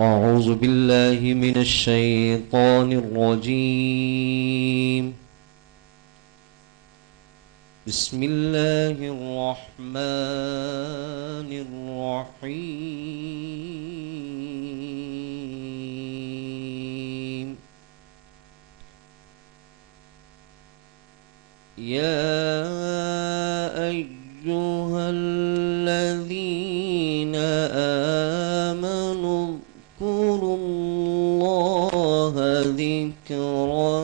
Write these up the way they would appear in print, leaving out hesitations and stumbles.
أعوذ بالله من الشيطان الرجيم. بسم الله الرحمن الرحيم. يا أيها الذين آمنوا اذكروا الله ذكرا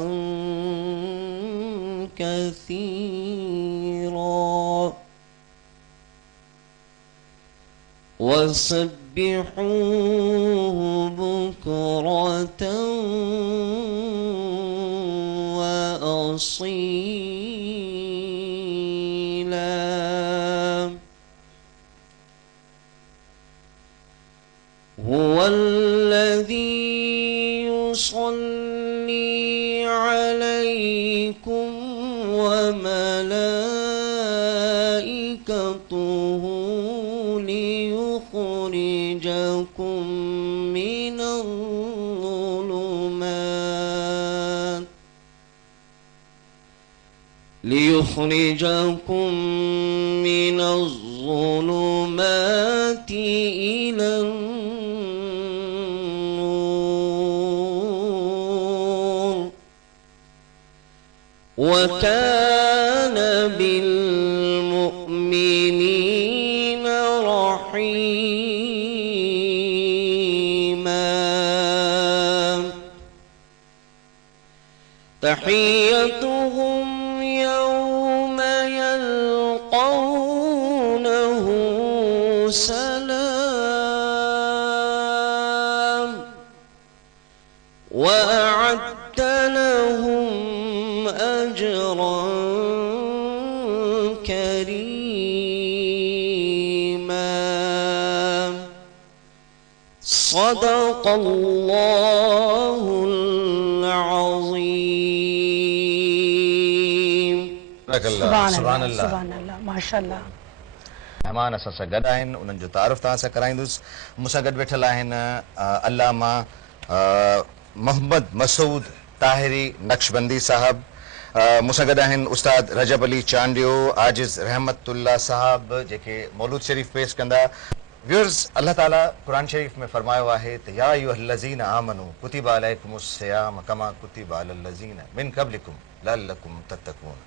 كثيرا وسبحوه بكرة وأصيلا. هو الذي يصلي عليكم وملائكته ليخرجكم من الظلمات إلى النور وكان بالمؤمنين رحيما. تحيتهم يوم يلقونه سلام وأعد لهم أجرا كريما. صدق الله العظيم. सुभान अल्लाह माशाअल्लाह। मेहमान असां सां गॾु आहिनि, उन्हनि जो तारुफ़ तव्हां सां कराईंदुसि। मूंसां गॾु वेठल आहिनि अल्लामा मोहम्मद मसूद ताहिरी नक्शबंदी साहब। मूंसां गॾु आहिनि उस्ताद रजब अली चांडियो, आजिज़ रहमतुल्लाह साहब, जेके मौलूद शरीफ़ पेश कंदा। व्यूअर्स, अल्लाह ताला कुरान शरीफ़ में फरमायो आहे त या अय्युहल्लज़ीना आमनू कुतिबा अलैकुमुस्सियाम कमा कुतिबा अलल्लज़ीना मिन क़ब्लिकुम लअल्लकुम तत्तक़ून।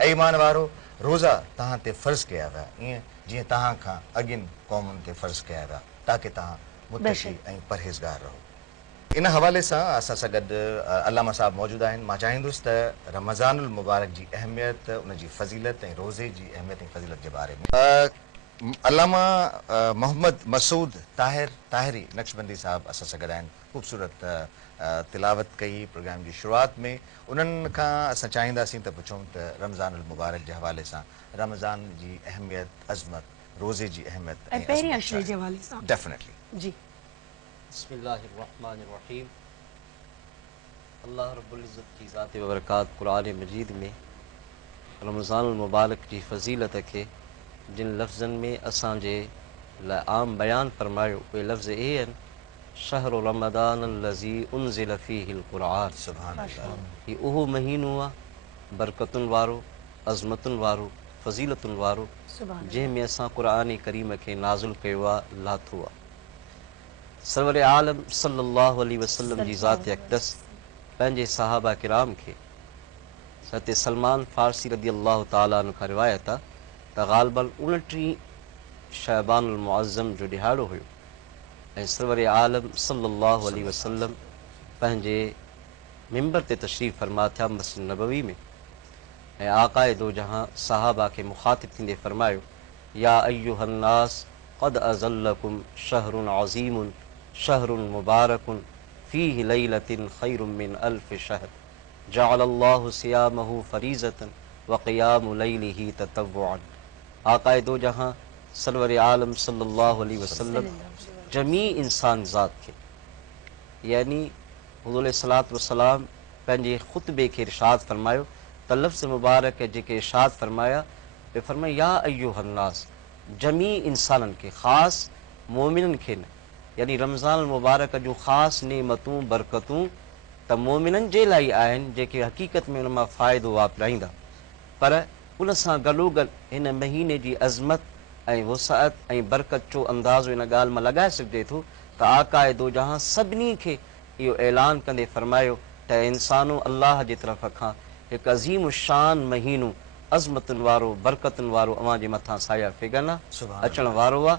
ऐं ईमान वारो, रोज़ा तव्हां ते फ़र्ज़ कया विया ईअं जीअं तव्हां खां अॻियुनि क़ौमुनि ते फ़र्ज़ कया विया, ताकी तव्हां मुत्तक़ी ऐं परहेज़गार रहो। इन हवाले सां असां सां गॾु अल्लामा साहब मौजूदु आहिनि। मां चाहींदुसि त रमज़ानुल मुबारक जी अहमियत, उनजी फ़ज़ीलत ऐं रोज़े जी अहमियत ऐं फ़ज़ीलत जे बारे में अल्लामा मोहम्मद मसूद ताहिरी नक्शबंदी साहब असां सां गॾु आहिनि। ख़ूबसूरत तिलावत कई प्रोग्राम जी शुरूआत में। उन्हनि खां असां चाहींदासीं त पुछूं त रमज़ानुल मुबारक जे हवाले सां रमज़ान जी अहमियत, अज़मत, रोज़े जी अहमियत ऐं पहिरीं अशरे जे हवाले सां। डेफिनेटली जी। बिस्मिल्लाहिर्रहमानिर्रहीम। अल्लाह रब्बुल इज़्ज़त की ज़ात व बरकात कुरान मजीद में रमज़ानुल मुबारक जी फ़ज़ीलत खे जिन लफ़्ज़नि में असांजे लाइ आम बयानु फरमायो, उहे लफ़्ज़ इहे आहिनि: शहरु रमज़ान अल्लज़ी उनज़िल फ़ीहिल क़ुरआन। सुभान अल्लाह। हीउ उहो महीनो आहे बरकतुनि वारो, अज़मतुनि वारो, फ़ज़ीलतुनि वारो, जंहिं में असां क़ुरान करीम खे नाज़िल कयो आहे, लाथो आहे। सरवर आलम सल्लल्लाहु अलैहि वसल्लम जी ज़ात अक़दस पंहिंजे सहाबा किराम खे हज़रत सलमान फ़ारसी रज़ी अल्लाह ताला अन्हु खां रिवायत आहे त ग़ालिबन 29 शअबानुल मुअज़्ज़म जो ॾिहाड़ो हुयो ऐं सरवर आलम सल्लल्लाहु अलैहि वसल्लम पंहिंजे मिंबर ते तशरीफ़ फरमा थिया मस्जिद नबवी में ऐं आकाए दो जहां सहाबा के मुखातिब थींदे फरमायो, या अय्युहन्नास क़द अज़ल्लकुम शहरुन अज़ीमुन शहरुन मुबारकुन फ़ीहि लैलतिन खैरुम मिन अल्फ़ शहर जअलल्लाहु सियामहु फ़रीज़तन व क़ियामु लैलिही ततव्वुअन। आकाए दो जहां सरवर आलम सल्लल्लाहु अलैहि वसल्लम जमी इंसान ज़ात खे यानी हुज़ूर अलैहिस्सलातु वस्सलाम पंहिंजे ख़ुतबे खे इरशाद फरमायो त लफ़्ज़ मुबारक जेके इरशाद फरमाया वे फरमाया या अय्युहन्नास, जमी इंसाननि खे, ख़ासि मोमिननि खे न, यानी रमज़ान मुबारक जो ख़ासि नेमतूं बरकतूं त मोमिननि जे लाइ आहिनि जेके हक़ीक़त में उन मां फ़ाइदो वापराईंदा, पर उन सां गॾोगॾु हिन महीने जी अज़मत ऐं वुसाअत ऐं बरकत जो अंदाज़ो इन ॻाल्हि मां लॻाए सघिजे थो त आकाए दो जहां सभिनी खे इहो ऐलान कंदे फरमायो त इंसानो अलाह जे तरफ़ खां हिकु अज़ीम शान महीनो अज़मतुनि वारो बरकतुनि वारो अव्हां जे मथां साया फिगन आहे अचण वारो आहे,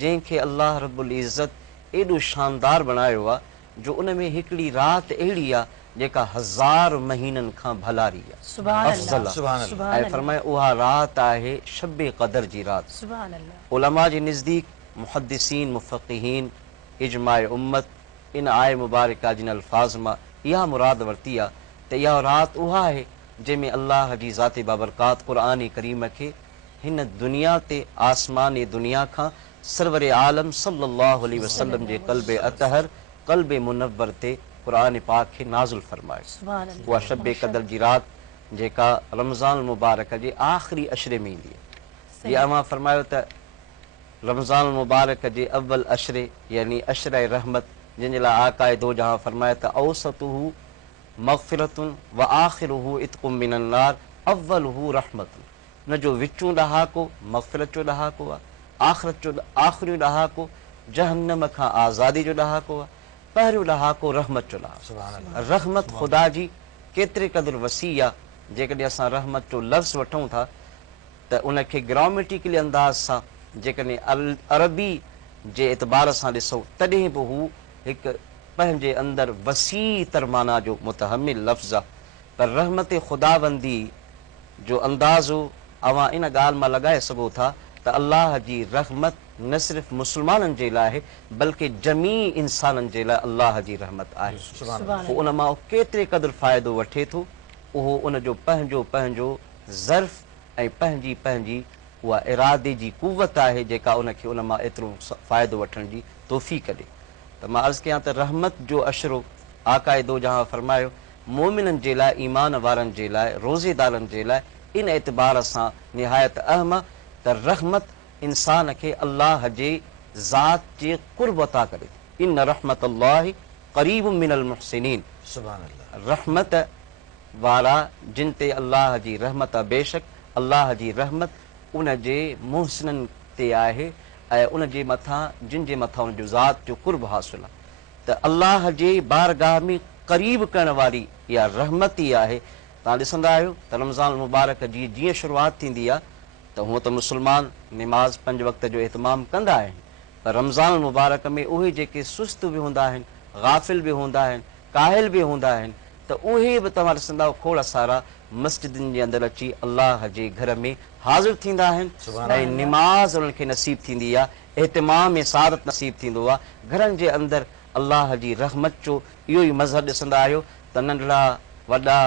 जंहिंखे अलाह रब्बुल इज़त एॾो शानदार बणायो आहे जो उन में हिकिड़ी राति अहिड़ी आहे जेका 1000 महीननि खां भलारी आहे, अफ़ज़ल आहे। ऐं फरमाए उहा राति आहे शब क़दर जी राति। उलमा जे नज़दीक मुहद्दिसीन मुफ़क़्क़ीहीन इजमाए उम्मत इन आए मुबारका जिन अल्फाज़ मां इहा मुराद वरिती आहे त इहा राति उहा आहे जंहिंमें अल्लाह जी ज़ाते बाबरकात क़ुरान करीम खे हिन दुनिया ते आसमानी दुनिया खां सरवर आलम सल्लल्लाहु अलैहि वसल्लम जे क़ल्बे अतहर क़ल्बे मुनव्वर ते क़ुरान पाक खे नाज़िल फरमायो। उहा शब क़दर जी राति जेका रमज़ान मुबारक जे आख़िरी अशरे में ईंदी आहे। जीअं अव्हां फरमायो त रमज़ान मुबारक जे अव्वल अशरे यानी अशरे रहमत जंहिंजे लाइ आकाए दो जहां फरमाए त औसतुहु मग़फ़िरतुन व आख़िरुहु इत्क़ुम मिनन नार अव्वलुहु रहमतुन, न जो विचूं ॾहाको मग़फ़िरत जो ॾहाको आहे, आख़िरत जो आख़िरी ॾहाको जहन्नम खां आज़ादी जो ॾहाको आहे, पहिरियों ॾहाको रहमत जो ॾहाको। रहमत ख़ुदा जी केतिरे क़दुरु वसी आहे, जेकॾहिं असां रहमत जो लफ़्ज़ वठूं था त उनखे ग्रामेटिकली अंदाज़ सां जेकॾहिं अरबी जे एतबार सां ॾिसो तॾहिं बि हू हिकु पंहिंजे अंदरि वसी तरमाना जो मुतहमिल लफ़्ज़ आहे। पर रहमत ख़ुदाबंदी जो अंदाज़ो अव्हां इन ॻाल्हि मां लॻाए सघो था त अल्लाह जी रहमत न सिर्फ़ु मुस्लमाननि जे लाइ बल्कि जमी इंसाननि जे लाइ अल्लाह जी रहमत आहे। पोइ उन मां केतिरे क़दुरु फ़ाइदो वठे थो, उहो उन जो पंहिंजो पंहिंजो ज़र्फ़ ऐं पंहिंजी पंहिंजी उहा इरादे जी कुवत आहे जेका उनखे उन मां एतिरो फ़ाइदो वठण जी तौफ़ीक़ ॾे। त मां अर्ज़ु कयां त रहमत जो अशरो आकाए दो जहां फरमायो मोमिननि जे लाइ, ईमान वारनि जे लाइ, रोज़ेदारनि जे लाइ इन एतबार सां निहायत अहम त रहमत इंसान खे अल्लाह जे ज़ात जे क़ुर्ब अता करे। इन रहमत अल्लाह क़रीब मिनल मुहसिनीन, रहमत वारा जिन ते अल्लाह जी रहमत आहे, बेशक अल्लाह जी रहमत उन जे मुहसिननि ते आहे ऐं उन जे मथां जिन जे मथां उन जो ज़ात जो क़ुर्ब हासिलु आहे। त अल्लाह जे बारगाह में क़रीब करण वारी इहा रहमत ई आहे। तव्हां ॾिसंदा आहियो त रमज़ान मुबारक जी जीअं शुरूआति थींदी आहे त हूअं त मुस्लमान निमाज़ 5 वक़्त जो एहतमाम कंदा आहिनि, पर रमज़ान मुबारक में उहे जेके सुस्त बि हूंदा आहिनि, गाफ़िल बि हूंदा आहिनि, काहिल बि हूंदा आहिनि, त उहे बि तव्हां ॾिसंदा खोड़ सारा मस्जिदनि जे अंदरि अची अल्लाह जे घर में हाज़िर थींदा आहिनि ऐं निमाज़ उन्हनि खे नसीब थींदी आहे, एहतमाम ऐं सादत नसीब थींदो आहे। घरनि जे अंदरि अल्लाह जी रहमत जो इहो ई मज़हर ॾिसंदा आहियो त नंढड़ा वॾा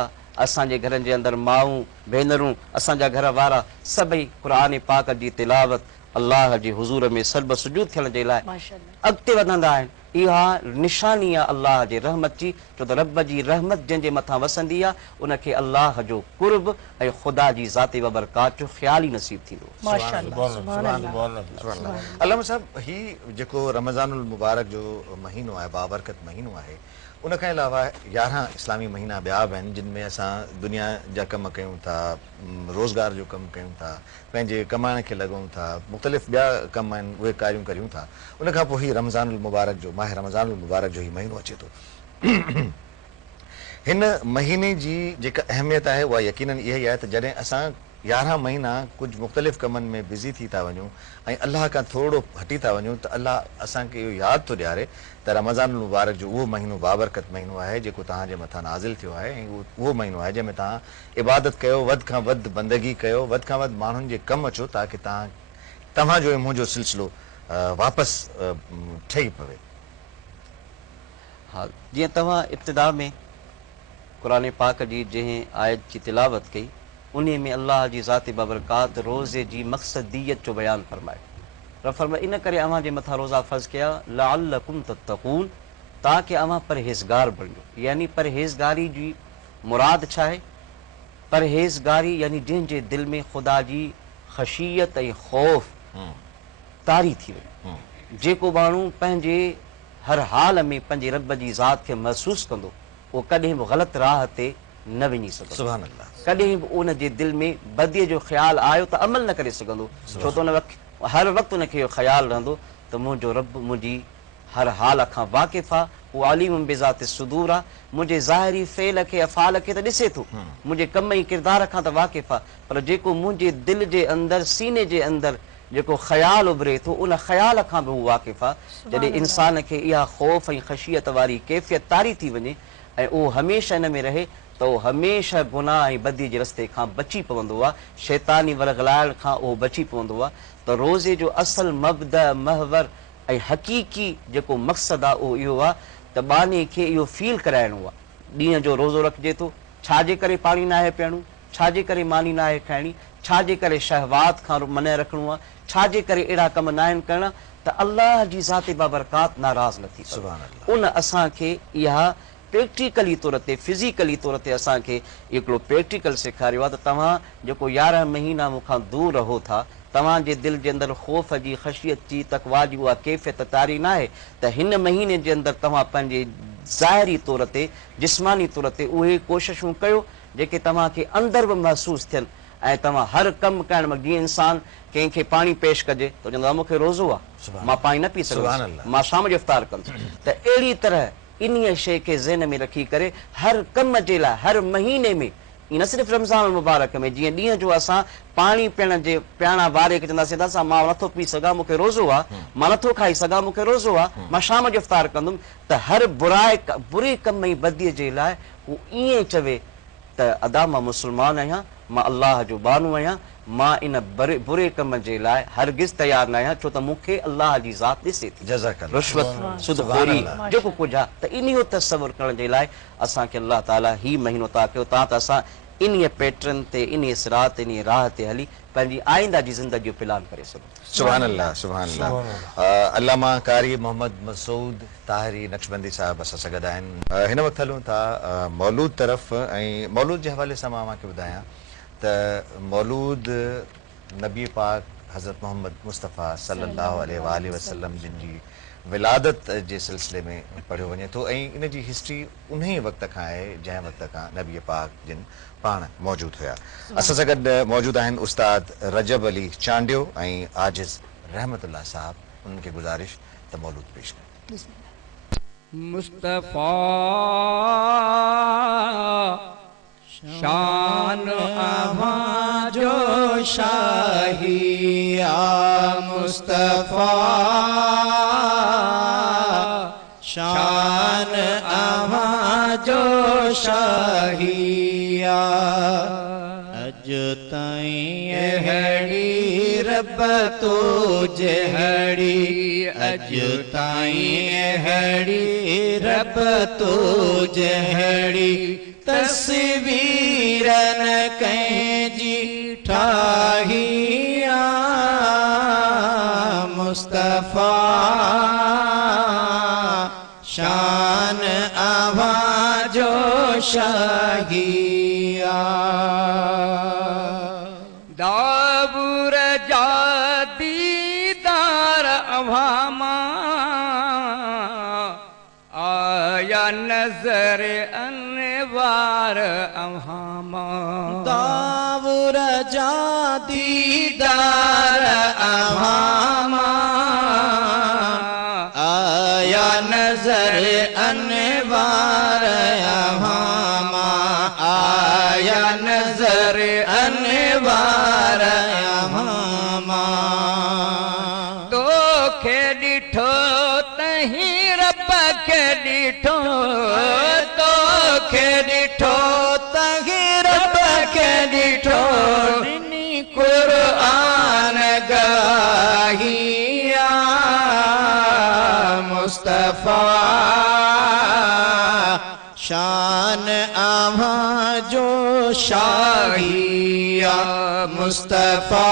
असांजे घरनि जे अंदरि माऊं भेनरूं असांजा घर वारा सभई क़ुरान पाक जी तिलावत अल्लाह जे हुज़ूर में सर्ब सुजूद थियण जे लाइ अॻिते वधंदा आहिनि। इहा निशानी आहे अल्लाह जे रहमत जी, छो त रब जी रहमत जंहिंजे मथां वसंदी आहे उनखे अल्लाह जो कुर्ब ऐं ख़ुदा जी ज़ाती बरकात जो ख़्याल ई नसीब थींदो। अल्लामा साहब, ही जेको रमज़ानुल मुबारक जो महीनो आहे, बाबरकत महीनो आहे, उन खां अलावा 11 इस्लामी महीना ॿिया बि आहिनि जिन में असां दुनिया जा कम कयूं था, रोज़गार जो कमु कयूं था, पंहिंजे कमाइण खे लॻूं था, मुख़्तलिफ़ ॿिया कम आहिनि उहे कारियूं करियूं था। उन खां पोइ ही रमज़ानुल मुबारक जो माह रमज़ानुल मुबारक जो ही महीनो अचे थो। हिन महीने जी जेका अहमियत आहे उहा यकीनन इहा ई आहे त जॾहिं असां 11 महीना कुझु मुख़्तलिफ़ कमनि में बिज़ी थी था वञूं ऐं अलाह खां थोरो हटी था वञूं त अलाह असांखे इहो यादि थो ॾियारे त रमज़ानुल मुबारक जो उहो महीनो बाबरकत महीनो आहे जेको तव्हांजे मथां नाज़िल थियो आहे ऐं उहो महीनो आहे जंहिंमें तव्हां इबादत कयो, वधि खां वधि बंदगी कयो, वधि खां वधि माण्हुनि जे कमु अचो ताकी तव्हांजो ऐं मुंहिंजो सिलसिलो वापसि ठही पवे। हा, जीअं तव्हां इब्तिदा में क़ुरान पाक जी जंहिं आयत जी तिलावत कई उन में अल्लाह जी ज़ाती बबरकात रोज़े जी मक़सदियत जो बयानु फरमायो। फरमाए इन करे अव्हां जे मथां रोज़ा फ़र्ज़ कया लअल्लकुम तत्तक़ून, ताकि अव्हां परहेज़गार बणिजो। यानी परहेज़गारी जी मुराद छा आहे? परहेज़गारी यानी जंहिंजे दिलि में ख़ुदा जी ख़शियत ऐं ख़ौफ़ तारी थी वञे। जेको माण्हू पंहिंजे हर हाल में पंहिंजे रब जी ज़ात खे महसूस कंदो उहो कॾहिं बि ग़लति राह ते न वञी सघंदो। सुभान अल्लाह। कॾहिं बि उन जे दिलि में बदीअ जो ख़्यालु आयो त अमल न करे सघंदो, छो त उन वक़्तु हर वक़्तु उनखे इहो ख़्यालु रहंदो त मुंहिंजो रब मुंहिंजी हर हाल खां वाक़िफ़ आहे, उहो अलीम बिज़ात सुदूर आहे, मुंहिंजे ज़ाहिरी फ़ेल खे अफ़ाल खे त ॾिसे थो, मुंहिंजे कम ऐं किरदार खां त वाक़िफ़ आहे, पर जेको मुंहिंजे दिलि जे अंदरि सीने जे अंदरि जेको ख़्यालु उभिरे थो उन ख़्याल खां बि उहो वाक़िफ़ आहे। जॾहिं इंसान खे इहा ख़ौफ़ ऐं ख़शियत वारी कैफ़ियत तारी थी वञे ऐं उहो हमेशह इन में रहे त उहो हमेशह गुनाह ऐं बदी जे रस्ते खां बची पवंदो आहे, शैतानी वरगलाइण खां उहो बची पवंदो आहे। त रोज़े जो असल मबदा महवर ऐं हक़ीक़ी जेको मक़सदु आहे उहो इहो आहे त बानी खे इहो फील कराइणो आहे। ॾींहं जो रोज़ो रखिजे थो, छाजे करे पाणी न आहे पीअणो, छाजे करे मानी न आहे खाइणी, छाजे करे शहवात खां मने रखिणो आहे, छाजे करे अहिड़ा कम न आहिनि करणा त अलाह जी ज़ात बाबरकात नाराज़ न थी सघे। उन असांखे इहा प्रैक्टिकली तौर ते फिज़िकली तौर ते असांखे हिकिड़ो प्रैक्टिकल सेखारियो आहे त तव्हां जेको 11 महीना मूंखां दूर रहो था, तव्हांजे दिलि जे अंदरि ख़ौफ़ जी ख़शियत जी तक़वा जी उहा कैफ़ियत तारी न आहे त हिन महीने जे अंदरि तव्हां पंहिंजे ज़ाहिरी तौर ते जिस्मानी तौर ते उहे कोशिशूं कयो जेके तव्हांखे अंदरि बि महसूसु थियनि ऐं तव्हां हर कमु करण में जीअं इंसान कंहिंखे पाणी पेश कजे त चवंदो आहे मूंखे रोज़ो आहे, मां पाणी न पी सघंदुसि, मां शाम जो इफ़्तार कंदुसि। त अहिड़ी तरह इन शइ खे ज़हन में रखी करे हर कम जे लाइ हर महीने में न सिर्फ़ु रमज़ान मुबारक में जीअं ॾींहं जो असां पाणी पीअण वारे खे चवंदासीं त मां नथो पी सघां मूंखे रोज़ो आहे, मां नथो खाई सघां मूंखे रोज़ो आहे, मां शाम जो इफ़्तार कंदुमि, त हर बुरे कम ऐं बदीअ जे लाइ हू ईअं चवे त अदा मां मुस्लमान आहियां, मां अलाह जो बानू आहियां, मां इन बुरे कम जे लाइ हरगिज़ तयारु न आहियां, छो त मूंखे अलाह जी ज़ात ॾिसे थी। रुश्वत सूदखोरी जेको कुझु आहे त इन जो तसवुर करण जे लाइ असांखे अलाह ताला ही महीनो अता कयो तां त असां इन पैटर्न ते इन सिरात इन राह ते हली पंहिंजी आइंदा जी ज़िंदगी जो प्लान करे सघूं। सुभान अल्लाह, सुभान अल्लाह। अल्लामा कारी मोहम्मद मसूद ताहिरी नक्शबंदी साहब असां सां गॾु आहिनि। हिन वक़्तु हलूं था मौलूद तरफ़ ऐं मौलूद जे हवाले सां मां तव्हांखे ॿुधायां त मौलूद नबी पाक हज़रत मोहम्मद मुस्तफ़ा सल्लल्लाहु अलैहि वसल्लम जिन जी विलादत जे सिलसिले में पढ़ियो वञे थो ऐं इन जी हिस्ट्री उन ई वक़्त खां आहे जंहिं वक़्त खां नबी पाक जिन पाण मौजूदु हुया। असां सां गॾु मौजूदु आहिनि उस्ताद रजब अली चांडियो ऐं आजिज़ रहमतुल्लाह साहब। उन्हनि खे गुज़ारिश त मौलूद पेश कनि। मुस्तफ़ा शान अवां जो शाहिया, मुस्तफ़ा शान अवां जो शाहिया, अज ताईं अहिड़ी रब तो जहड़ी, अज ताईं अहिड़ी रब तो जहड़ी तस्वीरन कंहिंजी ठाहिया, मुस्तफ़ा शान अवां जो शाहिया, दाबुर जा दीदार अवामा आया नजर अनवार अवामा, दाबुर जा दीदार अवामा आया नजर अनवार अवामा, आया नजर अनवार अवामा, तो खे ॾिठो तहीं रब खे ॾिठो, तो खे ॾिठो तहीं रब खे ॾिठो, ॾिनी क़ुर्आन गवाहिया, मुस्तफ़ा शान अवां जो शाहिया, मुस्तफ़ा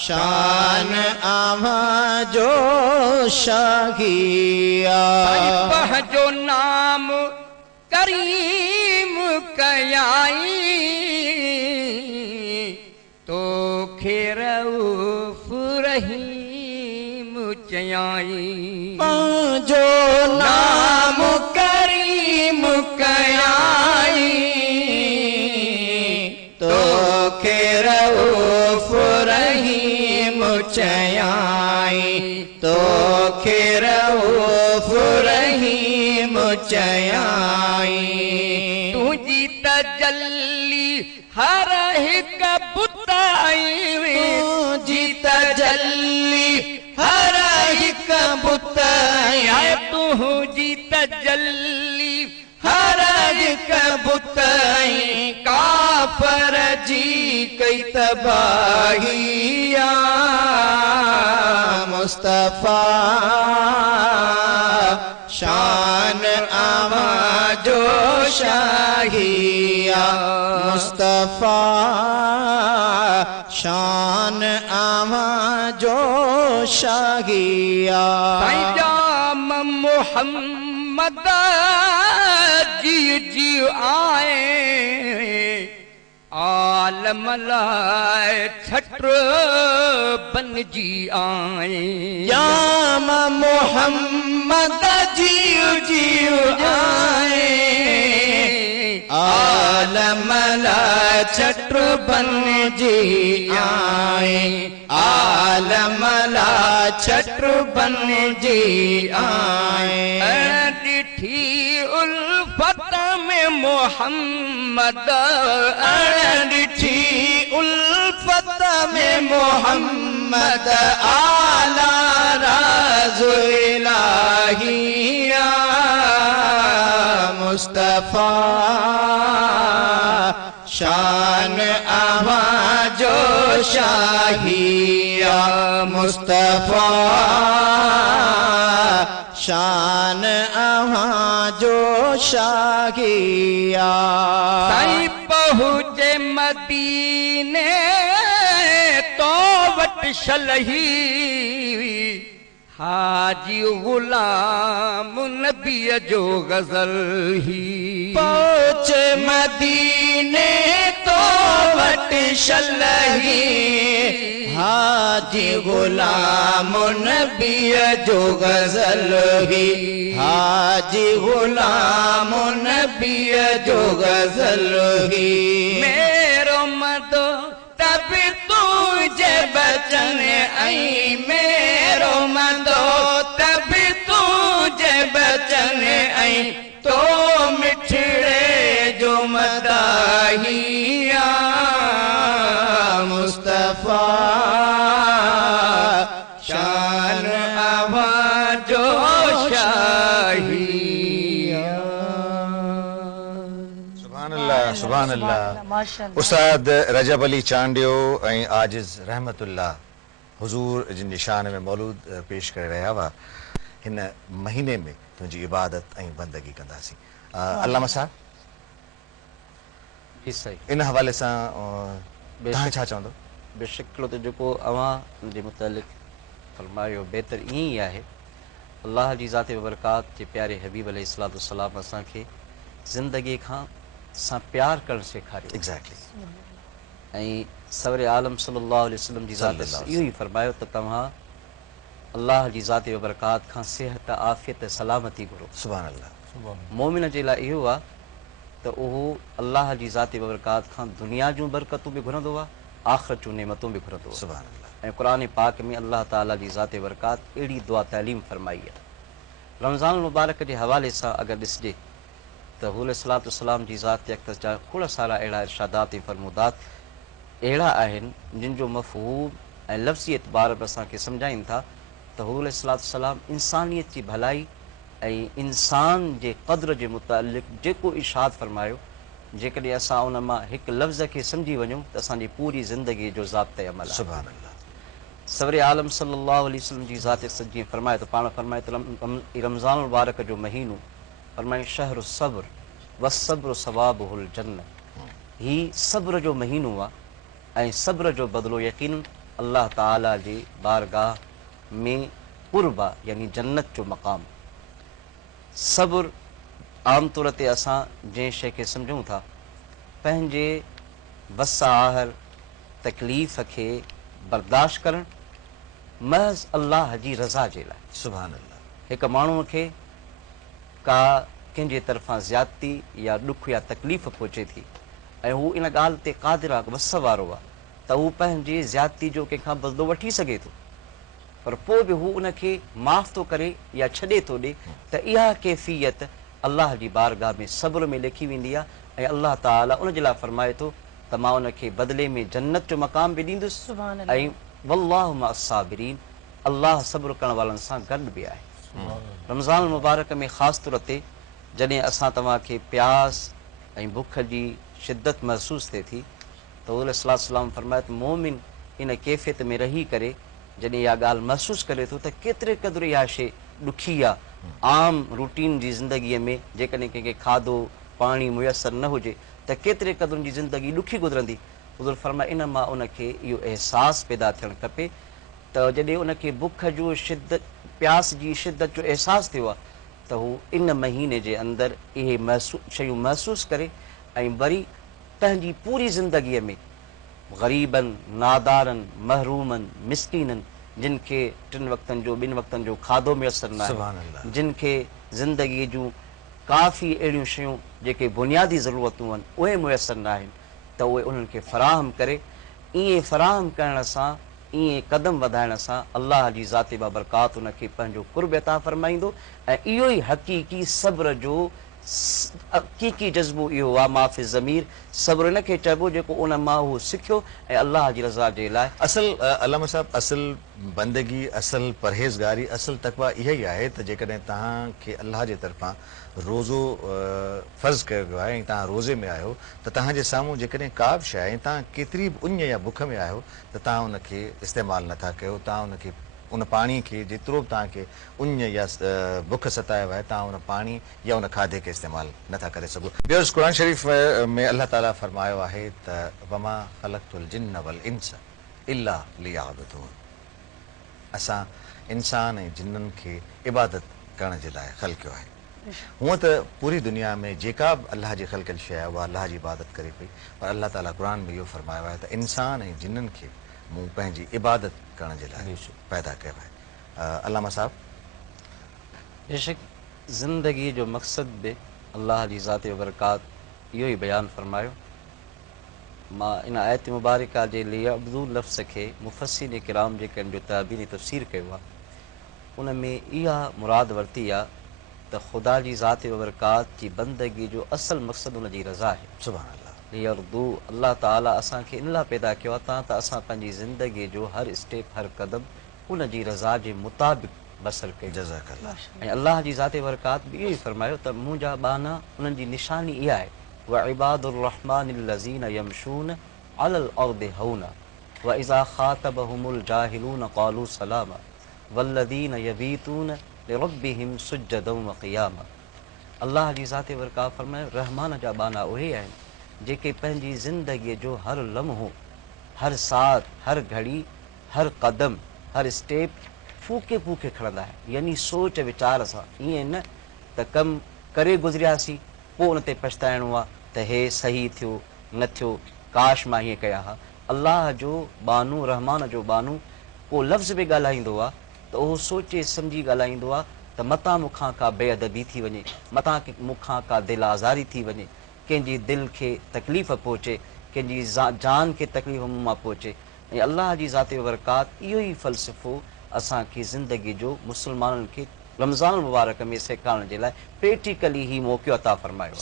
शान अवां जो शाहिया, जो नाम करीम कयाई तो खेर चयाई पंहिंजो नाम करीम कयाई तोखे रऊफ़ रहीम चयाई तोखे रऊफ़ रहीम चयाई तुझी तजल्ली हर हिक बुताई तुझी तजल्ली हर हिक बुताई तुझी तजल्ली हर हिक बुताई काफ़र जी कई तबाहिया मुस्तफ़ा शान आवाजो शाहिया मुस्तफ़ा शान आवाजो शाहिया पैजाम मोहम्मद जी जी आए आलम लाए छत्र बन जी आए याम मोहम्मद जीव जीव आए आलम ला छत्र बन जी आए आलम ला छत्र बन जी आए डिठी उल्फत में मोहम्मद डिठी उल्फत में मोहम्मद आला राज़ो इलाहिया मुस्तफ़ा शान आवाजो शाहिया मुस्तफ़ा शान आवाजो शाहिया साईं पहुँचे मदीने तो वट शलही हाजी गुलाम नबी जो गजल ही पहुँचे मदीने तो वट शलही हाजी गुलाम नबी जो गजल ही हाजी गुलाम नबी जो गजल ही मेरो मदो तब तुझे बचन आई मेरो मदो तब तुझे बचन आई तो मिठड़े जो मदाहिया मुस्तफ़ा शान आवाजो शाहिया सुभान अल्लाह माशाअल्लाह उस्ताद रजब अली चांडियो ऐं आजिज़ रहमतुल्लाह हुजूर जिन शान में मौलूद पेश करे रहिया हुआ हिन महीने में तुंहिंजी इबादत ऐं बंदगी कंदासीं अल्लामा साहब जी सही इन हवाले सां तव्हां छा चवंदो बेशक हिकिड़ो त जेको अवां जे मुतालिक़ फरमायो बहितर ईअं ई आहे अल्लाह जी ज़ात बरकात जे प्यारे हबीब अलैहिस्सलाम असांखे ज़िंदगी खां सां प्यार करणु सेखारियो एग्ज़ैक्टली ऐं सवरे आलम सल्लल्लाहु अलैहि वसल्लम जी ज़ात इहो ई फरमायो त तव्हां अल्लाह जी ज़ात बरकात खां सिहत आफ़ियत सलामती घुरो सुभान अल्लाह मोमिन जे लाइ इहो आहे त उहो अल्लाह जी ज़ात बरकात खां दुनिया जूं बरकतूं बि घुरंदो आहे आख़िरत जूं नेमतूं बि घुरंदो आहे सुभान अल्लाह ऐं क़ुरान पाक में अल्लाह ताला जी ज़ात बरकात अहिड़ी दुआ तइलीम फरमाई आहे रमज़ान मुबारक जे हवाले सां अगरि ॾिसिजे त हुल सलाम जी ज़ात अख़्तस जा खोड़ सारा अहिड़ा इरशादात ऐं फरमूदात अहिड़ा आहिनि जिन जो मफ़हूम ऐं लफ़्ज़ी एतबार बि असांखे सम्झाइनि था त हुल सलाम इंसानियत जी भलाई ऐं इंसान जे क़द्र जे मुतालिक़ जेको इरशाद फरमायो जेकॾहिं असां उन मां हिकु लफ़्ज़ खे सम्झी वञूं त असांजी पूरी ज़िंदगीअ जो ज़ाब्ते अमल आहे सुभान अल्लाह सवरे आलम सल्लल्लाहु अलैहि वसल्लम जी ज़ात जीअं फरमाए त पाण फरमाए त रमज़ान मुबारक जो महीनो फरमाए शहरु सब्र वसब्र सवाबुल जन्नत ही सब्र जो महीनो आहे ऐं सब्र जो बदिलो यकीन अल्लाह ताला जी बारगाह में क़ुर्ब आहे यानी जन्नत जो मक़ाम सब्र आम तौर ते असां जंहिं शइ खे सम्झूं था पंहिंजे वस आहर तकलीफ़ खे बर्दाश्त करणु महज़ अल्लाह जी रज़ा जे लाइ। सुभान अल्लाह। हिकु माण्हूअ खे का कंहिंजे तरफ़ां ज़्यादती या ॾुख या तकलीफ़ पहुचे थी ऐं हू इन ॻाल्हि ते क़ादिर आहे, वस वारो आहे, त हू पंहिंजी ज़्यादती जो कंहिंखां बदिलो वठी सघे थो, पर पोइ बि हू उनखे माफ़ थो करे या छॾे थो ॾे, त इहा कैफ़ियत अल्लाह जी बारगाह में सब्र में लिखी वेंदी आहे ऐं अल्लाह ताला उन जे लाइ फरमाए थो त मां उनखे बदिले में जन्नत जो मक़ाम बि ॾींदुसि सुभान अल्लाह। ऐं वल्लाहु मअ अस्साबिरीन, अल्लाह सब्र करण वारनि सां गॾु बि आहे। रमज़ान मुबारक में ख़ासि तौर ते जॾहिं असां तव्हांखे प्यास ऐं बुख जी शिदत महसूसु थिए थी त हज़रत सल्लल्लाहु अलैहि वसल्लम फरमाए त मोमिन इन कैफ़ियत में रही करे जॾहिं इहा ॻाल्हि महसूसु करे थो त केतिरे क़दुरु इहा शइ ॾुखी आहे, आम रूटीन जी ज़िंदगीअ में जेकॾहिं कंहिंखे खाधो पाणी मुयसरु न हुजे त केतिरे क़दुरनि जी ज़िंदगी ॾुखी गुज़रंदी। हुज़ूर फरमाए इन मां उनखे इहो अहसासु पैदा थियणु खपे त जॾहिं उनखे बुख जो शिदत प्यास जी शिदत जो अहसासु थियो आहे त हू इन महीने जे अंदरि इहे शयूं महसूसु करे ऐं वरी पंहिंजी पूरी ज़िंदगीअ में ग़रीबनि, नादारनि, महरूमनि, मिसकीननि, जिन खे 3 वक़्तनि जो 2 वक़्तनि जो खाधो मुयसरु न आहे, जिन खे ज़िंदगीअ जूं काफ़ी अहिड़ियूं शयूं जेके बुनियादी ज़रूरतूं आहिनि उहे मुयसरु न आहिनि, त उहे उन्हनि खे फ़राहम करे। ईअं फ़राहम करण सां, ईअं क़दम वधाइण सां अल्लाह जी ज़ाती बाबरकात उनखे पंहिंजो कुर्ब अता फ़रमाईंदो ऐं इहो ई हक़ीक़ी सब्र जो हक़ीक़ी जज़्बो इहो आहे, माफ़ी ज़मीर सब्र इनखे चइबो जेको उन मां उहो सिखियो ऐं अल्लाह जी रज़ा जे लाइ। असल अल्लामा साहब, असल बंदगी, असल परहेज़गारी, असल तक़वा इहा ई आहे त जेकॾहिं तव्हांखे अल्लाह जे तरफ़ां रोज़ो फ़र्ज़ु कयो वियो आहे ऐं तव्हां रोज़े में आहियो त तव्हांजे साम्हूं जेकॾहिं का बि शइ आहे, तव्हां केतिरी बि उञ या बुख में आहियो त तव्हां उनखे इस्तेमालु नथा कयो, तव्हां उनखे उन पाणी खे जेतिरो बि तव्हांखे उञ या बुख सतायो आहे तव्हां उन पाणी या उन खाधे खे इस्तेमालु नथा करे सघो। ॿियो क़ुरान शरीफ़ में अल्लाह ताला फरमायो आहे त वमा ख़लक़तुल जिन्न वल इंस इल्ला लियअबुदून, असां इंसान ऐं जिन्ननि खे इबादत करण जे लाइ ख़लक़ियो आहे। हूअं त पूरी दुनिया में जेका बि अल्लाह जी ख़लक़ियल शइ आहे उहा अल्लाह जी इबादत करे पई, पर अल्लाह ताला क़ुरान में इहो फरमायो आहे त इंसान ऐं जिन्ननि खे मूं पंहिंजी इबादत करण जे लाइ पैदा कयो आहे। अल्लामा साहब, बेशक ज़िंदगी जो मक़सदु बि अल्लाह जी ज़ाती बरकात इहो ई बयानु फरमायो। मां इन आयत मुबारका जे लियअबुदू लफ़्ज़ खे मुफ़स्सिरीन किराम जेके जो ताबीनी तफ़सीर कयो आहे उन में इहा मुराद वरिती आहे त ख़ुदा जी ज़ाती बरकात जी बंदगी जो असुलु मक़सदु उन जी रज़ा आहे। सुभान अल्लाह। लियअबुदू, अल्लाह ताला असांखे इन लाइ पैदा कयो आहे त असां पंहिंजी ज़िंदगीअ जो हर स्टेप, हर क़दम उन जी रज़ा जे मुताबिक़ बसर कयूं। जज़ाकल्लाह। ऐं अल्लाह जी ज़ाती बरकात बि इहो ई फरमायो त मुंहिंजा बाना उन्हनि जी निशानी इहा आहे, व इबादुर रहमानिल्लज़ीन यमशून अलल अर्दि हौना व इज़ा ख़ातबहुमुल जाहिलून क़ालू सलामा वल्लज़ीन यबीतून लिरब्बिहिम सुज्जदन व क़ियामा। अल्लाह जी ज़ाती बरकात फरमायो रहमान जा बाना उहे आहिनि जेके पंहिंजी ज़िंदगीअ जो हर लम्हो, हर साथ, हर घड़ी, हर क़दम, हर स्टेप फूके फूके खणंदा आहिनि, यानी सोच वीचार सां, ईअं न त कमु करे गुज़रियासीं पोइ उन ते पछताइणो आहे त हे सही थियो न थियो, काश मां हीअं कया हा। अल्लाह जो बानू, रहमान जो बानू को लफ़्ज़ बि ॻाल्हाईंदो आहे त उहो सोचे सम्झी ॻाल्हाईंदो आहे त मतां मूंखां का बेअदबी थी वञे, मतां मूंखां का दिलि आज़ारी थी वञे, कंहिंजी दिलि खे तकलीफ़ पहुचे, कंहिंजी जान खे तकलीफ़ मूं मां पहुचे। ऐं अल्लाह जी ज़ाती बरकात इहो ई फ़लसफ़ो असांखे ज़िंदगी जो मुस्लमाननि खे रमज़ान मुबारक में सेखारण जे लाइ प्रैक्टिकली ही मौक़ो अता फ़रमायो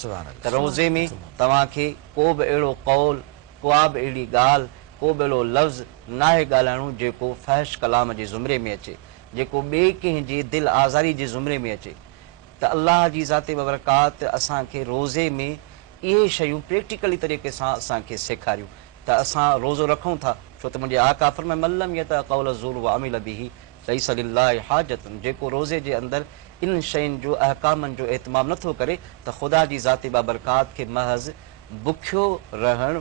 त रोज़े में तव्हांखे को बि अहिड़ो क़ौल, का बि अहिड़ी ॻाल्हि, को बि अहिड़ो लफ़्ज़ नाहे ॻाल्हाइणो जेको फ़हिश कलाम जे ज़ुमरे में अचे, जेको ॿिए कंहिंजे दिलि आज़ारी जे ज़ुमरे में अचे। त अल्लाह जी ज़ाती बरकात असांखे रोज़े में इहे शयूं प्रैक्टिकली तरीक़े सां असांखे सेखारियूं त असां रोज़ो रखूं था, छो त मुंहिंजे आका फरमाए मल्लम यत क़ौल ज़ूर व अमिल बिही लैस लिल्लाहि हाजतुन, जेको रोज़े जे अंदरि इन शयुनि जो अहकामनि जो एतमाम नथो करे त ख़ुदा जी ज़ाती बाबरकात खे महज़ बुखियो रहणु,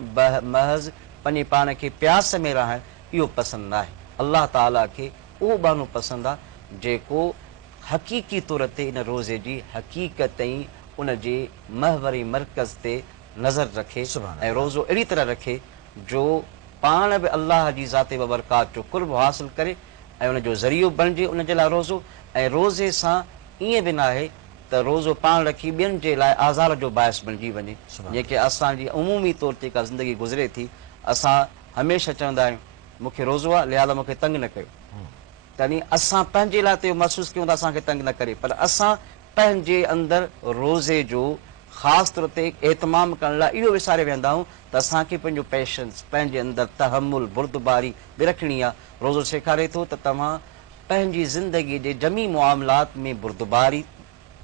महज़ पंहिंजे पाण खे प्यास में रहणु इहो पसंदि न आहे। अल्लाह ताला खे उहो बानो पसंदि आहे जेको हक़ीक़ी तौर ते इन रोज़े जी हक़ीक़त ऐं उन जे महवरी मर्कज़ ते नज़र रखे ऐं रोज़ो अहिड़ी तरह रखे जो पाण बि अल्लाह जी ज़ाती बरकात जो कुर्ब हासिल करे ऐं उनजो ज़रियो बणिजे उन जे लाइ रोज़ो। ऐं रोज़े सां ईअं बि न आहे त रोज़ो पाण रखी ॿियनि जे लाइ आज़ार जो बाहिस बणिजी वञे। जेके असांजी उमूमी तौर ते का ज़िंदगी गुज़रे थी, असां हमेशह चवंदा आहियूं मूंखे रोज़ो आहे लिहाज़ा मूंखे तंग न कयो। यानी असां पंहिंजे लाइ त इहो महसूसु कयूं था असांखे तंग न करे, पर असां पंहिंजे अंदरि रोज़े जो ख़ासि तौर ते एतमाम करण लाइ इहो विसारे वेंदा आहियूं त असांखे पंहिंजो पेशेंस, पंहिंजे अंदरि तहमुल, बुर्दबारी बि रखणी आहे। रोज़ो सेखारे थो त तव्हां पंहिंजी ज़िंदगीअ जे जमी मुआमलात में बुर्दबारी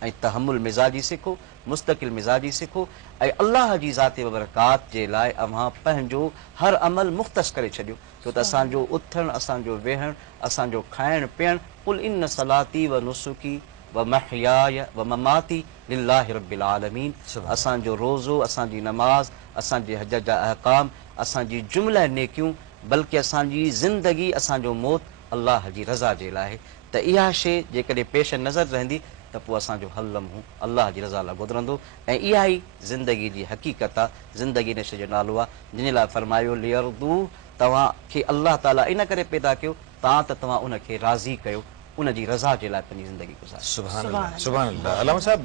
ऐं तहमुल मिज़ाजी सिखो, मुस्तक़िल मिज़ाजी सिखो ऐं अलाह जी ज़ाती बरकात जे लाइ अव्हां पंहिंजो हर अमल मुख़्तस करे छॾियो। छो त असांजो उथणु, असांजो वेहणु, असांजो खाइणु पीअणु, कुल इन सलाती व नुसुकी व महयाय व ममाती लिल्लाहि रब्बिल आलमीन। असांजो रोज़ो, असांजी नमाज़, असांजे हज जा अहकाम, असांजी जुमिला नेकियूं, बल्कि असांजी ज़िंदगी, असांजो मौत अलाह जी रज़ा जे लाइ। त इहा शइ जेकॾहिं पेश नज़र रहंदी त पोइ असांजो हर लम्हो अलाह जी रज़ा लाइ गुज़रंदो। ऐं इहा ई ज़िंदगी जी हक़ीक़त आहे, ज़िंदगी नशे जो नालो आहे, जिन लाइ फरमायो लियरदू, तव्हांखे अलाह ताला इन करे पैदा कयो त तव्हां उनखे राज़ी कयो, उनजी रज़ा जे लाइ पंहिंजी ज़िंदगी गुज़ारो। सुभान अल्लाह, सुभान अल्लाह। अलामा साहब,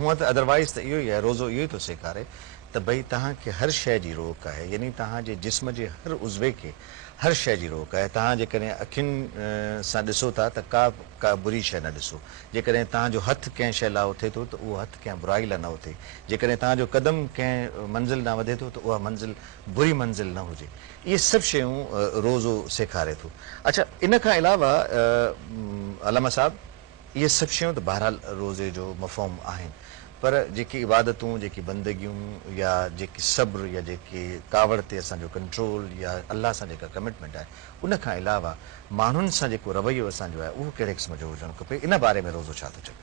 हूअं त अदरवाइज़ त इहो ई आहे, रोज़ो इहो ई थो सेखारे त भई तव्हांखे हर शइ जी रोक आहे, यानी तव्हांजे जिस्म जे हर उज़वे खे हर शइ जी रोक आहे। तव्हां जेकॾहिं अखियुनि सां ॾिसो था त का बुरी शइ न ॾिसो। जेकॾहिं तव्हांजो हथु कंहिं शइ लाइ उथे थो त उहो हथु कंहिं बुराई लाइ न उथे। जेकॾहिं तव्हांजो क़दम कंहिं मंज़िल ॾांहुं वधे थो त उहा मंज़िल बुरी मंज़िल न हुजे। इहे सभु शयूं रोज़ो सेखारे थो। अच्छा, इन खां अलावा अलामा साहब, इहे सभु शयूं त बहरहाल रोज़े जो मफ़हूम आहिनि, पर जेकी इबादतूं, जेकी बंदगियूं, या जेकी सब्र, या जेकी कावड़ ते असांजो कंट्रोल, या अलाह सां जेका कमिटमेंट आहे, उन खां अलावा माण्हुनि सां जेको रवैयो असांजो आहे उहो कहिड़े क़िस्म जो हुजणु खपे, इन बारे में रोज़ो छा थो चए?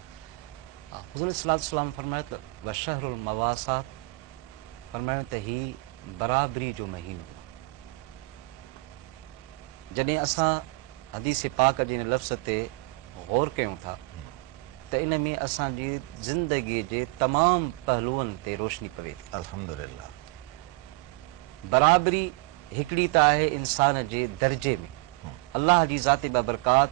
हुज़ूर सल्लल्लाहु अलैहि वसल्लम फरमायो त वशहरुल मवासात, फरमायो त ही बराबरी जो महीनो। जॾहिं असां हदीस पाक जे इन लफ़्ज़ ते गौर कयूं था त इन में असांजी ज़िंदगीअ जे तमामु पहलुअनि ते रोशनी पवे थी। अल्हम्दुलिल्लाह। बराबरी हिकिड़ी त आहे इंसान जे दर्जे में, अलाह जी ज़ाती बाबरकात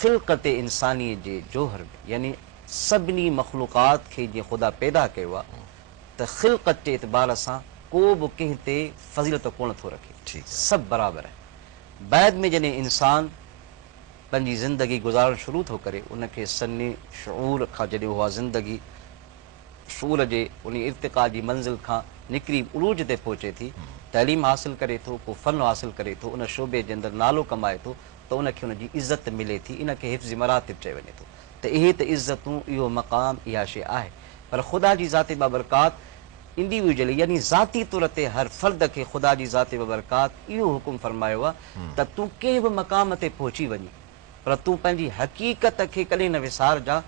ख़िल्क़त इंसानीअ जे जोहर में, यानी सभिनी मख़लूक़ात खे जीअं ख़ुदा पैदा कयो आहे त ख़िल्क़त जे एतबार सां को बि कंहिं ते फ़ज़ीलत कोन थो रखे, सभु बराबरि आहे। बैदि में जॾहिं इंसान पंहिंजी ज़िंदगी गुज़ारणु शुरू थो करे, उनखे सन्नी शऊर खां जॾहिं उहा ज़िंदगी शूर जे उन इर्तिक़ा जी मंज़िल खां निकिरी उरूज ते पहुचे थी, तइलीम हासिलु करे थो, को फ़न हासिलु करे थो, उन शोबे जे अंदरि नालो कमाए थो, त उनखे उनजी इज़त मिले थी। इनखे हिफ़्ज़ मरातिब चयो वञे थो। त इहे त इज़तूं, इहो मक़ाम, इहा शइ आहे। पर ख़ुदा जी ज़ाती बाबरकात इंडिविजुअली, यानी ज़ाती तौर ते हर फ़र्द खे ख़ुदा जी ज़ाती बाबरकात इहो हुकुम फरमायो आहे त तूं कंहिं बि मक़ाम ते पहुची वञी, पर तूं पंहिंजी हक़ीक़त खे कॾहिं न विसारजां।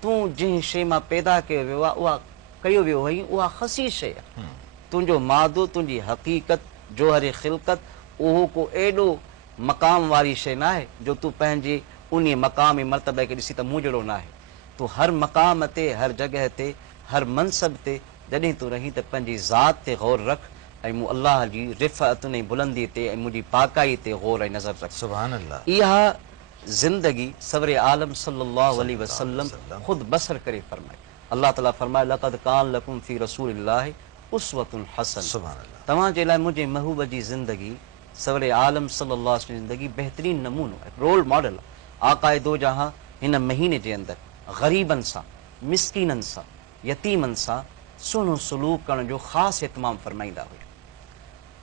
तूं जंहिं शइ मां पैदा कयो वियो आहे, उहा कयो वियो हुई, उहा ख़सी शइ आहे। तुंहिंजो मादो, तुंहिंजी हक़ीक़त, जोहर ख़िल्क़त, उहो को एॾो मक़ाम वारी शइ न आहे जो तूं पंहिंजे उन मक़ाम मर्तबे खे ॾिसी त मूं जहिड़ो न आहे। तूं हर मक़ाम ते, हर जॻह ते, हर मनसब ते जॾहिं तूं रहीं त पंहिंजी ज़ात ते गौर रख ऐं मूं अलाह जी रिफ़अत ऐं बुलंदी ते ऐं मुंहिंजी पाकाई ते गौर ऐं नज़र रख। सुभान अल्लाह। इहा ज़िंदगी सवरे आलम सल्लल्लाहु अलैहि वसल्लम ख़ुद बसर करे फरमाए। अल्लाह ताला फरमाए लक़द कान लकुम फ़ी रसूलिल्लाहि उस्वतुन हसन। सुभान अल्लाह। तव्हांजे लाइ मुंहिंजे महबूब जी ज़िंदगी, सवरे आलम सल्लल्लाहु अलैहि वसल्लम जी ज़िंदगी बहितरीन नमूनो आहे, रोल मॉडल। आक़ाए दो जहां हिन महीने जे अंदरि ग़रीबनि सां, मिसकीननि सां, यतीमनि सां सुहिणो सलूक करण जो ख़ासि एतमाम फरमाईंदा हुआ।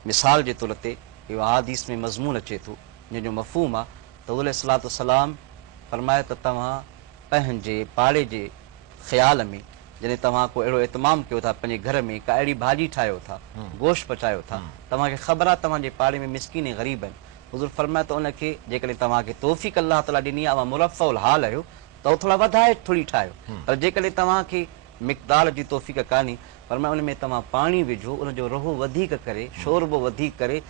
मिसाल जे तौर ते इहो हदीस में मज़मून अचे थो, जंहिंजो मफ़हूम आहे त अलैहिस्सलातु वस्सलाम फरमाए त तव्हां पंहिंजे पाड़े जे ख़्याल में जॾहिं तव्हां को अहिड़ो एतमाम कयो था, पंहिंजे घर में का अहिड़ी भाॼी ठाहियो था, गोश्त पचायो था, तव्हांखे ख़बर आहे तव्हांजे पाड़े में मिसकीन ऐं ग़रीब आहिनि, हुज़ूर फरमाए त उनखे जेकॾहिं तव्हांखे तौफ़ीक़ अल्लाह ताला ॾिनी आहे, मुरफ़्फ़उल हाल आहियो, त उहो थोरा वधाए थोरी ठाहियो। पर जेकॾहिं तव्हांखे मिक़दार जी तौफ़ीक़ कान्हे, फरमाए उन में तव्हां पाणी विझो, उनजो रहो वधीक करे, शोरबो वधीक करे,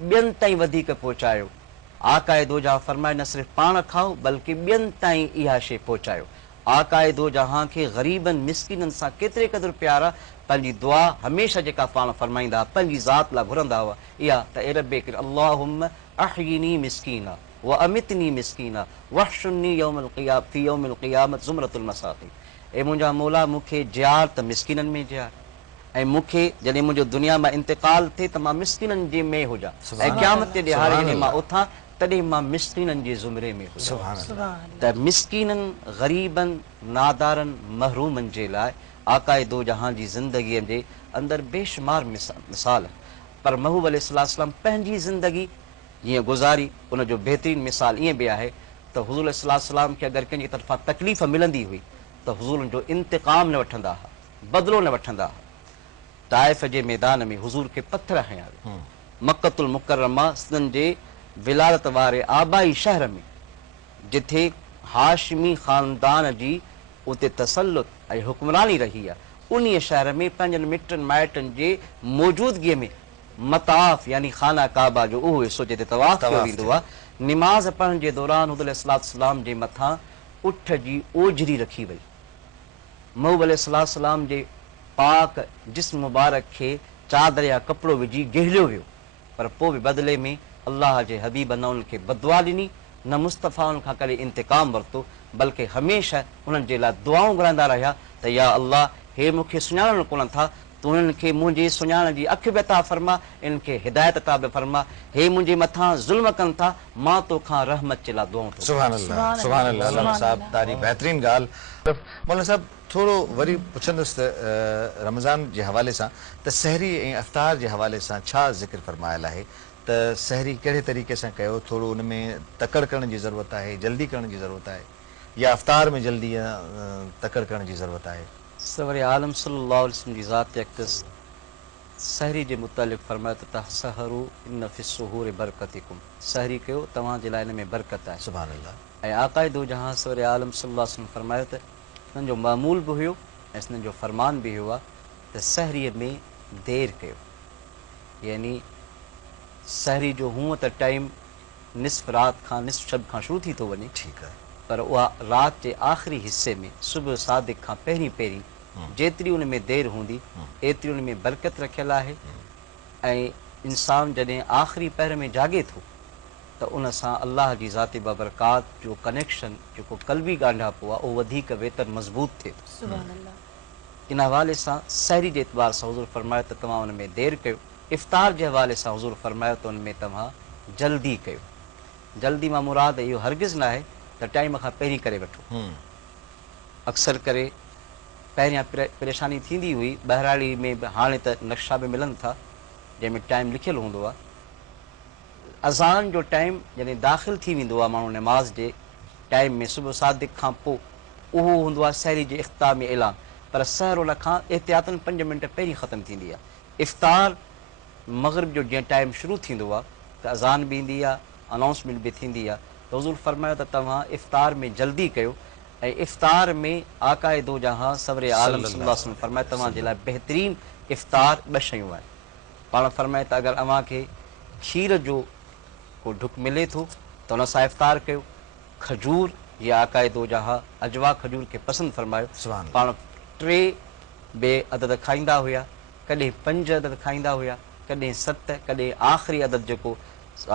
ॿियनि ताईं वधीक पहुचायो। आक़ाए दो जहां फरमाए न सिर्फ़ु पाण खाओ बल्कि ॿियनि ताईं इहा शइ पहुचायो। आक़ाए दो जहां खे ग़रीबनि मिसकीननि सां केतिरे क़दुरु प्यार आहे, पंहिंजी दुआ हमेशह जेका पाण फरमाईंदा, पंहिंजी ज़ात लाइ घुरंदा हुआ, इहा त ए रब्बे अल्लाहुम्म अहयिनी मिस्कीना, व अमितनी मिस्कीना वहशुन्नी फी यौमिल क़ियामत ज़ुमरतुल मसाक़ी। ए मुंहिंजा मौला मूंखे जियार त मिस्कीननि में जियार, ऐं मूंखे जॾहिं मुंहिंजो दुनिया मां इंतिकाल थिए त मां मिस्कीननि जे में हुजां, ऐं क़यामत जे ॾिहाड़े जॾहिं मां उथां तॾहिं मां मिस्कीननि जे ज़ुमरे में हुजां। त मिस्कीननि, ग़रीबनि, नादारनि, महरूमनि जे लाइ आकाए दो जहां जी ज़िंदगीअ जे अंदरि बेशुमार मिसाल, पर महबूब अलैहिस्सलाम पंहिंजी ज़िंदगी जीअं गुज़ारी उनजो बहितरीन मिसाल ईअं बि आहे त हुज़ूर अलैहिस्सलाम खे अगरि कंहिंजी तरफ़ां तकलीफ़ मिलंदी हुई त हुज़ूर जो इंतिक़ाम न वठंदा हुआ, बदिलो न वठंदा हुआ। ताइफ़ जे मैदान में हुज़ूर खे पत्थर हयां विया, मक्कतुल मुकर्रमा जे विलादत वारे आबाई शहर में जिथे हाशमी ख़ानदान जी उते तसल्लुत ऐं हुक्मरानी रही आहे, उन शहर में पंहिंजनि मिटनि माइटनि जे मौजूदगीअ में मताफ़ यानी खाना काबा जो उहो हिसो जिते तवाफ़ कयो वेंदो आहे, निमाज़ पढ़ण जे दौरान हुज़ूर अलैहिस्सलाम जे मथां उठ जी ओझरी रखी वई। महबूब अलैहिस्सलाम जे पाक जिस्म मुबारक खे चादर या कपिड़ो विझी गहलियो वियो, पर पोइ बि बदिले में अल्लाह जे हबीब न उनखे बदुआ ॾिनी, न मुस्तफ़ा उन खां करे इंतिकाम वरितो, बल्कि हमेशह उन्हनि जे लाइ दुआऊं घुराईंदा रहिया त या अल्लाह, हे मूंखे सुञाणनि कोन था, तूं उन्हनि खे मुंहिंजी सुञाण जी अखि बि अता फरमा, इनखे हिदायत अता बि फरमा, हे मुंहिंजे मथां ज़ुल्म कनि था, मां तोखां रहमत जे लाइ दुआऊं थो। सुभान अल्लाह, सुभान अल्लाह। अल्लाह साहब तारी बेहतरीन ॻाल्हि। मौलाना साहब थोरो वरी पुछंदुसि त रमज़ान जे हवाले सां त सहरी ऐं अफ़्तार जे हवाले सां छा ज़िक्र फरमायल आहे त सहरी कहिड़े तरीक़े सां कयो, थोरो उन में तकड़ करण जी ज़रूरत आहे, जल्दी करण जी ज़रूरत आहे, या अफ़्तार में जल्दी तकड़ करण जी ज़रूरत आहे? सवरे आलम सल्लल्लाहु अलैहि वसल्लम जी ज़ात अक़दस सहरी जे मुतालिक़ फरमायो त तहसहरू इन फ़िस्सुहूर बरकतिकुम, सहरी कयो तव्हां जे लाइ इन में बरकत आहे। सुभान अल्लाह। ऐं आक़ाए दो जहां सवरे आलम सल्लल्लाहु अलैहि वसल्लम फरमायो त हिननि जो मामूल बि हुयो ऐं हिननि जो फरमान बि हुयो आहे त सहरीअ में देरि कयो, यानी सहरी जो हूअं त टाइम निस्फ़ राति खां निस्फ़ शब खां शुरू थी थो वञे, ठीकु आहे, पर उहा राति जे आख़िरी हिसे में सुबुह सादिक खां पहिरीं पहिरीं जेतिरी उन में देरि हूंदी एतिरी उन में बरकत रखियल आहे। ऐं इंसानु जॾहिं आख़िरी पहर में जाॻे थो त उन सां अल्लाह जी ज़ाती बाबरकात जो कनेक्शन जेको क़ल्बी ॻांढापो आहे उहो वधीक बहितर मज़बूत थिए थो। इन हवाले सां सहरी जे एतबार सां हुज़ूर फरमायो त तव्हां उन में देरि कयो। इफ़्तार जे हवाले सां हुज़ूर फरमायो त उन में तव्हां जल्दी कयो। जल्दी मां मुराद इहो हरगिज़ न आहे त टाइम खां पहिरीं करे वठो। अक्सर करे पहिरियां परेशानी थींदी हुई, बहिराड़ी में बि हाणे त नक्शा बि मिलनि था जंहिंमें टाइम लिखियलु हूंदो आहे। अज़ान जो टाइम जॾहिं दाख़िल थी वेंदो आहे माण्हू नमाज़ जे टाइम में सुबुह सादिक खां पोइ उहो हूंदो आहे सहरी जे इख़्तितामी ऐलान, पर सहर उन खां एहतियातन 5 मिंट पहिरीं ख़तमु थींदी आहे। इफ़्तार मग़रिब जो जीअं टाइम शुरू थींदो आहे त अज़ान बि ईंदी आहे, अनाउंसमेंट बि थींदी आहे, त हुज़ूर फरमायो त तव्हां इफ़्तार में जल्दी कयो। ऐं इफ़्तार में आक़ाए दो जहां सवरे आलम सल्लल्लाहु अलैहि वसल्लम फरमायो तव्हां जे लाइ बहितरीन इफ़्तार 2 शयूं आहिनि। पाण फरमाए त अगरि अव्हां खे खीर जो को ढुक मिले थो त उन सां इफ़्तार कयो। खजूर या आक़ाए दो जहां अजवा खजूर खे पसंदि फरमायो। पाण 3 बे अदद खाईंदा हुया, कॾहिं 5 अदद खाईंदा हुया, कॾहिं 7, कॾहिं आख़िरी अदद जेको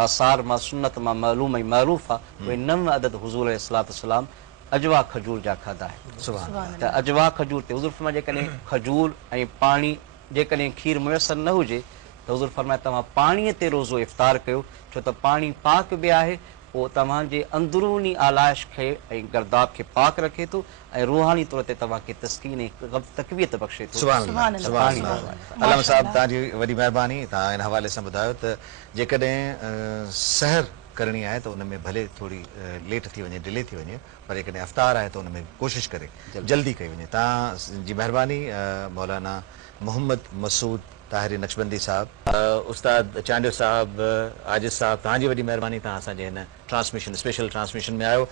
आसार मां सुन्नत मां मालूम ऐं मरूफ़ आहे उहे 9 अदद हुज़ूर अलैहिस्सलाम अजवा खजूर जा खाधा आहिनि। त अजवा खजूर ते हुज़ूर फरमाए जेकॾहिं खजूर ऐं पाणी जेकॾहिं खीर मुयसरु न हुजे त हुज़ूर फरमाए तव्हां पाणीअ ते रोज़ो इफ़्तार कयो, छो त पाणी पाक बि आहे, उहो तव्हांजे अंदरूनी आलाइश खे ऐं गर्दाब खे पाक रखे थो ऐं रूहानी तौर ते तव्हांखे तस्कीन ऐं तक़वियत बख़्शे थो। अलामा साहब तव्हांजी वॾी महिरबानी। तव्हां हिन हवाले सां ॿुधायो त जेकॾहिं सहर करणी आहे त उन में भले थोरी लेट थी वञे, डिले थी वञे, पर जेकॾहिं अफ़्तार आहे त उन में कोशिशि करे जल्दी कई वञे। तव्हांजी महिरबानी। मौलाना मोहम्मद मसूद ताहिरी नक्शबंदी साहब, उस्ताद चांडियो साहब, आजिज़ साहब, तव्हांजी वॾी महिरबानी। तव्हां असांजे हिन ट्रांसमिशन स्पेशल ट्रांसमिशन में आयो।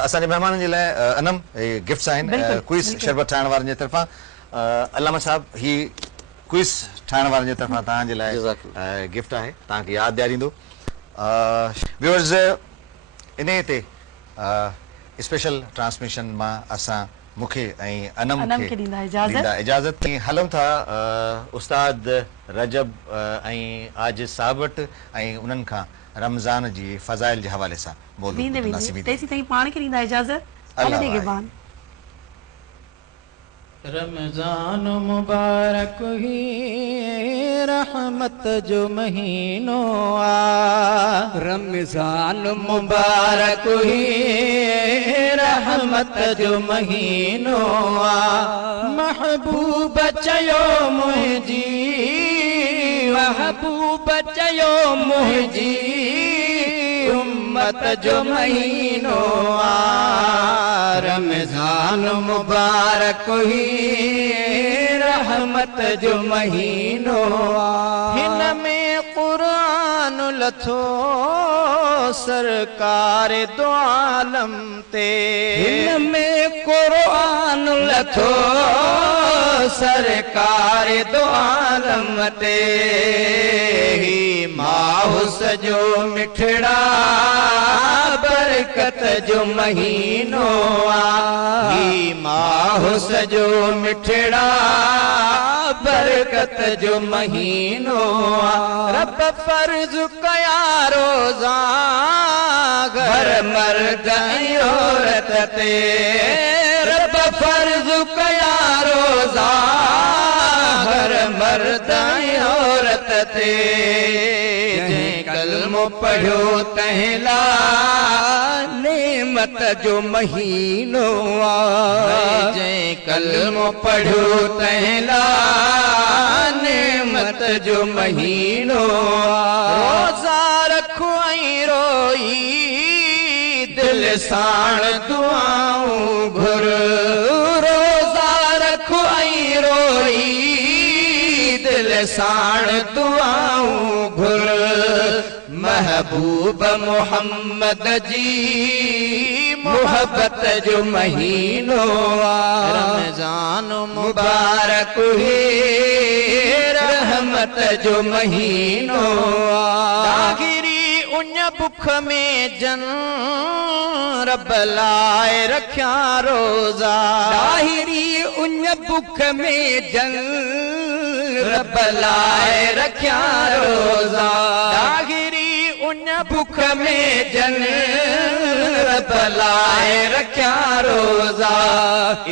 असांजे महिमाननि जे लाइ अनम गिफ्ट्स आहिनि क्विज़ शरबत ठाहिण वारनि जे तरफ़ां। अलामा साहब ही क्विज़ ठाहिण वारनि जे तरफ़ां तव्हांजे लाइ गिफ्ट आहे, तव्हांखे यादि ॾियारींदो। व्यूअर्स, इन ते स्पेशल ट्रांसमिशन मां असां मूंखे ऐं अनम खे ॾींदा इजाज़त। हलूं था उस्ताद रजब ऐं आजिज़ साहब वटि ऐं उन्हनि खां रमज़ान जी फ़ज़ाइल जे हवाले सां बोलो वींदे पुत्र वींदे नासिबी तेसी ताईं पाण खे ॾींदा इजाज़त अल्लाह हले वाहे। गिबान रमजान मुबारक ही रहमत जो महीनो आ। रमजान मुबारक ही रहमत जो महीनो आ। महबूब चयो मुंहिंजी महबूब चयो मुंहिंजी उम्मत जो महीनो आ। रमजान मुबारक ही रहमत जो महीनो आ। हिन में क़ुरान लथो सरकार दो आलम ते। हिन में क़ुरान लथो सरकार दो आलम ते। ही माह सजो मिठड़ा बरकत जो महीनो आ। ही माह सजो मिठड़ा बरकत जो महीनो आ। रब फर्ज कया रोज़ा घर मर्द ऐं औरत ते। रब फर्ज कया रोज़ा घर मर्द ऐं औरत ते। जंहिं कलमो पढ़ियो तंहिंला नेमत जो महीनो आ। जंहिं कलमो पढ़ियो तंहिंला नेमत जो महीनो आ। रोज़ा रखो ऐं रोई दिल साण दुआऊं घुर। रोज़ा रखो ऐं रोई दिल साण दुआऊं घुर। महबूब मोहम्मद जी मोहब्बत जो महीनो आ। रमजान मुबारक ही रहमत जो महीनो आ। दागिरी उन बुख में जन रब लाए रखिया रोज़ा। दाहिरी उन बुख में जन रब लाए रखिया रोज़ा। दाहिरी उन बुख में जन रब लाए रखिया रोज़ा।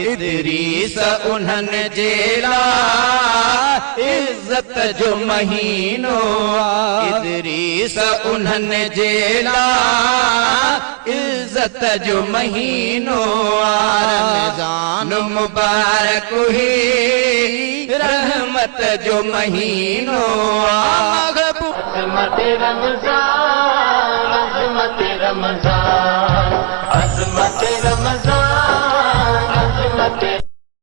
इदरीस उन्हनि जे लाइ इज़्ज़त जो महीनो आ। इदरीस उन्हनि जे लाइ इज़्ज़त जो महीनो आ। रमजान मुबारक ही रहमत जो महीनो आ। अज़मत रमज़ान अज़मत रमज़ान अज़मत रमज़ान अज़मत